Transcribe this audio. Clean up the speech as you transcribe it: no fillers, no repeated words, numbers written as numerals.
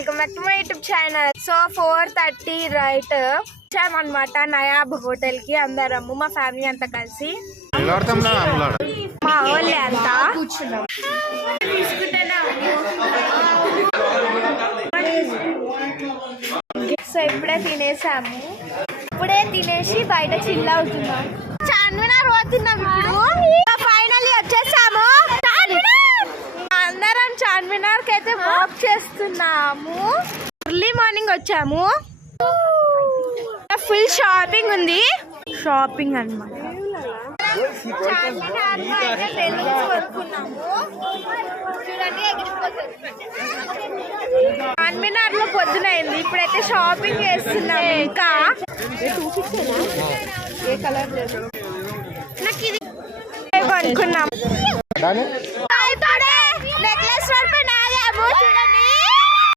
Welcome back to my YouTube channel. So 4:30 right వచ్చామన్నమాట Nayab hotel కి. అందరము మా ఫ్యామిలీ అంతా కలిసి మా వాళ్ళే అంతా కూర్చున్నాం. సో ఇప్పుడే తినేసాము. ఇప్పుడే తినేసి బయట చిల్ అవుతున్నాం. చార్మినార్ పోతున్నాం ఇప్పుడు. ఫైనల్లీ వచ్చేసాము అందరం చార్మినార్ కి అయితే వాక్ చేస్తున్నాము. ఎర్లీ మార్నింగ్ వచ్చాము. ఫుల్ షాపింగ్ ఉంది. షాపింగ్ అన్నమాట. చార్మినార్ లో అయితే బెలూన్స్ కొనుక్కున్నాము. చూడండి చార్మినార్ లో పొద్దునైంది. ఇప్పుడైతే షాపింగ్ చేస్తున్నాం. ఇంకా ఏ కలర్ నాకు ఇది కొనుక్కున్నాం. నెక్లెస్ పడిపోయి నాగాము. చూడండి